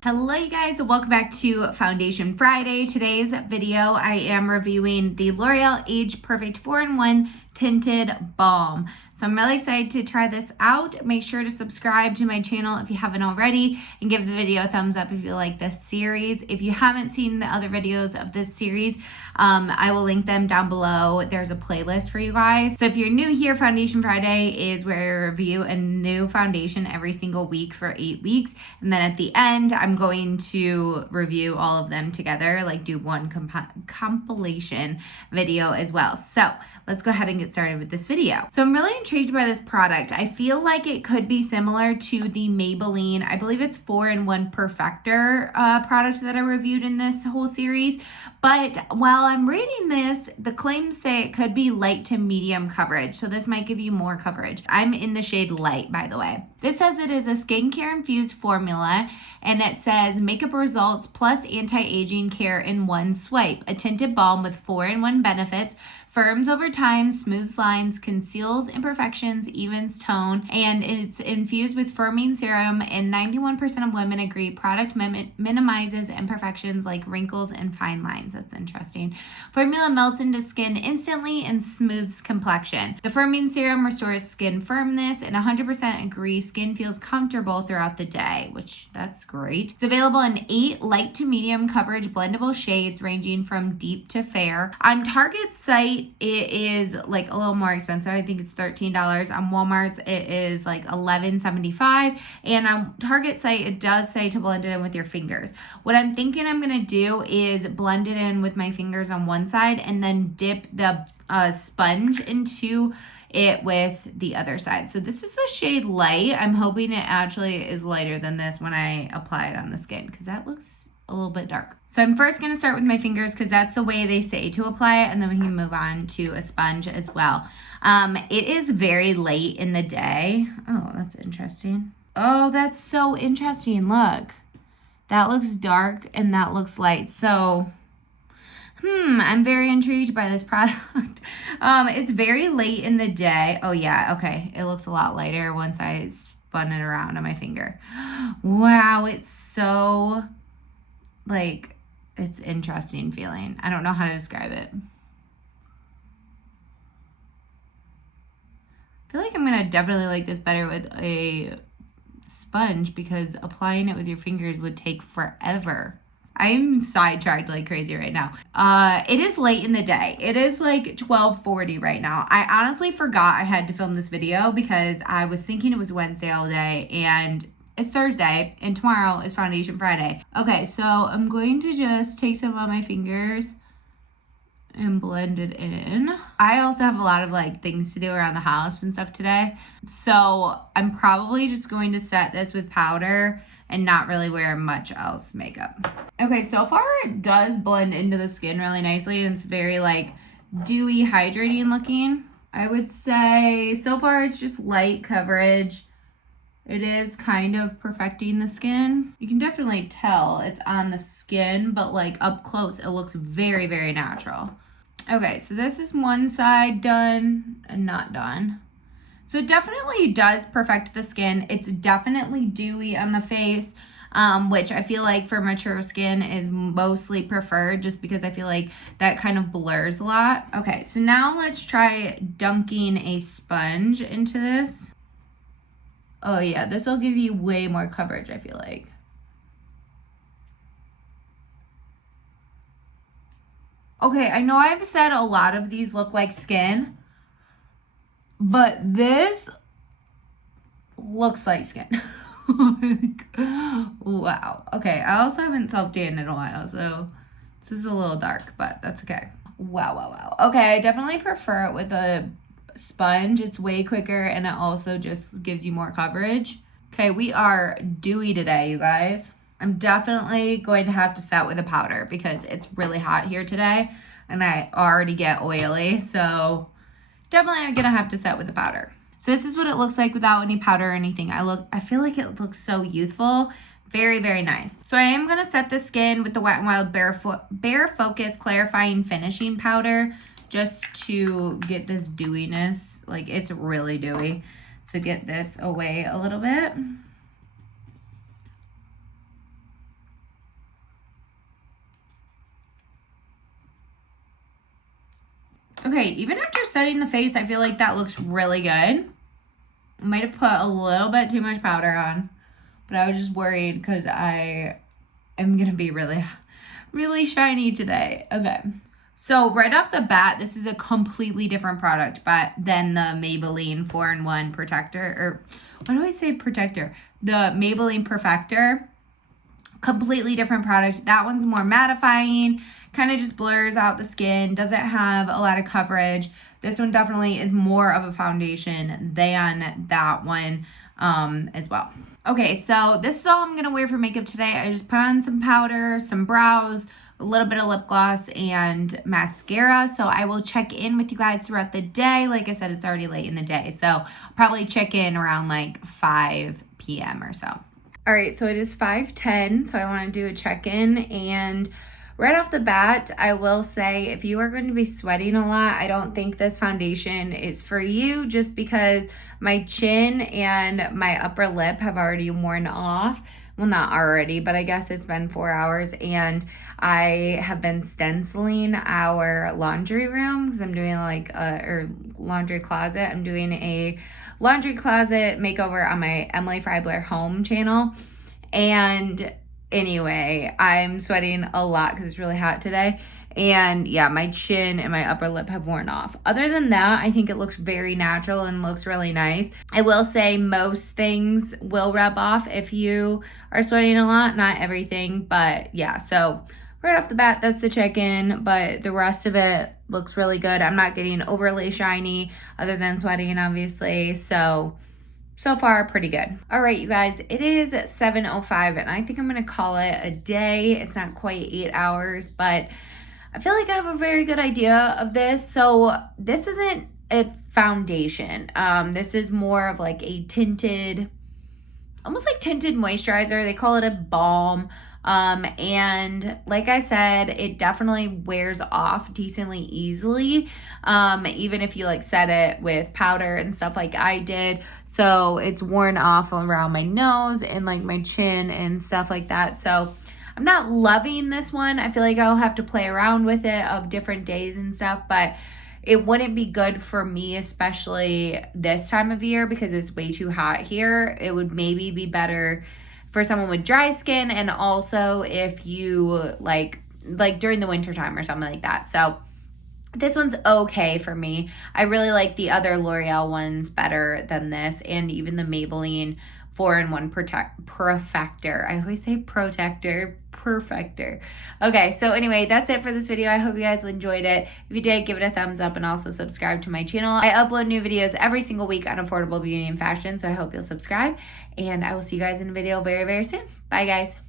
Hello you guys, welcome back to Foundation Friday. Today's video I am reviewing the L'Oreal Age Perfect 4-in-1 Tinted Balm. So I'm really excited to try this out. Make sure to subscribe to my channel if you haven't already and give the video a thumbs up if you like this series. If you haven't seen the other videos of this series, I will link them down below. There's a playlist for you guys. So if you're new here, Foundation Friday is where I review a new foundation every single week for 8 weeks. And then at the end, I'm going to review all of them together, like do one compilation video as well. So let's go ahead and get started with this video. So I'm really intrigued by this product. I feel like it could be similar to the Maybelline, I believe it's 4-in-1 Perfector product that I reviewed in this whole series. But while I'm reading this, the claims say it could be light to medium coverage. So this might give you more coverage. I'm in the shade light, by the way. This says it is a skincare infused formula, and it says makeup results plus anti-aging care in one swipe. A tinted balm with 4-in-1 benefits. Firms over time, smooths lines, conceals imperfections, evens tone, and it's infused with firming serum, and 91% of women agree product minimizes imperfections like wrinkles and fine lines. That's interesting. Formula melts into skin instantly and smooths complexion. The firming serum restores skin firmness, and 100% agree skin feels comfortable throughout the day, which that's great. It's available in 8 light to medium coverage blendable shades ranging from deep to fair. On Target's site, it is like a little more expensive. I think it's $13. On Walmart's, it is like $11.75. And on Target site, it does say to blend it in with your fingers. What I'm thinking I'm going to do is blend it in with my fingers on one side and then dip the sponge into it with the other side. So this is the shade light. I'm hoping it actually is lighter than this when I apply it on the skin, because that looks a little bit dark. So I'm first going to start with my fingers because that's the way they say to apply it, and then we can move on to a sponge as well. It is very late in the day. Oh, that's interesting. Oh, that's so interesting. Look, that looks dark and that looks light. So I'm very intrigued by this product. It's very late in the day. Oh yeah, okay. It looks a lot lighter once I spun it around on my finger. Wow, it's so like, it's interesting feeling. I don't know how to describe it. I feel like I'm gonna definitely like this better with a sponge because applying it with your fingers would take forever. I'm sidetracked like crazy right now. It is late in the day. It is like 12:40 right now. I honestly forgot I had to film this video because I was thinking it was Wednesday all day, and it's Thursday, and tomorrow is Foundation Friday. Okay, so I'm going to just take some on my fingers and blend it in. I also have a lot of like things to do around the house and stuff today. So I'm probably just going to set this with powder and not really wear much else makeup. Okay, so far it does blend into the skin really nicely, and it's very like dewy, hydrating looking. I would say so far it's just light coverage. It is kind of perfecting the skin. You can definitely tell it's on the skin, but like up close, it looks very, very natural. Okay, so this is one side done and not done. So it definitely does perfect the skin. It's definitely dewy on the face, which I feel like for mature skin is mostly preferred just because I feel like that kind of blurs a lot. Okay, so now let's try dunking a sponge into this. Oh yeah, this will give you way more coverage, I feel like. Okay, I know I've said a lot of these look like skin, but this looks like skin. Wow. Okay, I also haven't self-tanned in a while, so this is a little dark, but that's okay. Wow. Okay, I definitely prefer it with a sponge. It's way quicker, and it also just gives you more coverage. Okay, we are dewy today, you guys. I'm definitely going to have to set with a powder because it's really hot here today and I already get oily, so definitely I'm gonna have to set with a powder. So this is what it looks like without any powder or anything. I feel like it looks so youthful. Very, very nice. So I am gonna set the skin with the Wet n Wild Bare Focus Clarifying Finishing Powder just to get this dewiness. Like, it's really dewy. So get this away a little bit. Okay, even after setting the face, I feel like that looks really good. I might have put a little bit too much powder on, but I was just worried because I am going to be really, really shiny today. Okay. So right off the bat, this is a completely different product than the Maybelline 4-in-1 Protector, or why do I say Protector? The Maybelline Perfector. Completely different product. That one's more mattifying, kind of just blurs out the skin, doesn't have a lot of coverage. This one definitely is more of a foundation than that one as well. Okay, so this is all I'm gonna wear for makeup today. I just put on some powder, some brows, a little bit of lip gloss, and mascara. So I will check in with you guys throughout the day. Like I said, it's already late in the day, so I'll probably check in around like 5 p.m. or so. All right, so it is 5:10, so I want to do a check-in, and right off the bat, I will say if you are going to be sweating a lot, I don't think this foundation is for you, just because my chin and my upper lip have already worn off. Well, not already, but I guess it's been 4 hours, and I have been stenciling our laundry room because I'm doing or laundry closet. I'm doing a laundry closet makeover on my Emily Freybler home channel. And anyway, I'm sweating a lot because it's really hot today. And yeah, my chin and my upper lip have worn off. Other than that, I think it looks very natural and looks really nice. I will say most things will rub off if you are sweating a lot, not everything, but yeah, so right off the bat, that's the check-in, but the rest of it looks really good. I'm not getting overly shiny other than sweating, obviously, so far, pretty good. All right, you guys, it is 7:05, and I think I'm going to call it a day. It's not quite 8 hours, but I feel like I have a very good idea of this. So this isn't a foundation. This is more of like a tinted, almost like tinted moisturizer. They call it a balm. And like I said, it definitely wears off decently easily, even if you like set it with powder and stuff like I did. So it's worn off around my nose and like my chin and stuff like that. So I'm not loving this one. I feel like I'll have to play around with it of different days and stuff, but it wouldn't be good for me, especially this time of year because it's way too hot here. It would maybe be better for someone with dry skin, and also if you like during the winter time or something like that. So this one's okay for me. I really like the other L'Oreal ones better than this, and even the Maybelline 4-in-1 Perfector. I always say Protector. Perfector. Okay, so anyway, that's it for this video. I hope you guys enjoyed it. If you did, give it a thumbs up and also subscribe to my channel. I upload new videos every single week on affordable beauty and fashion, so I hope you'll subscribe, and I will see you guys in a video very, very soon. Bye, guys.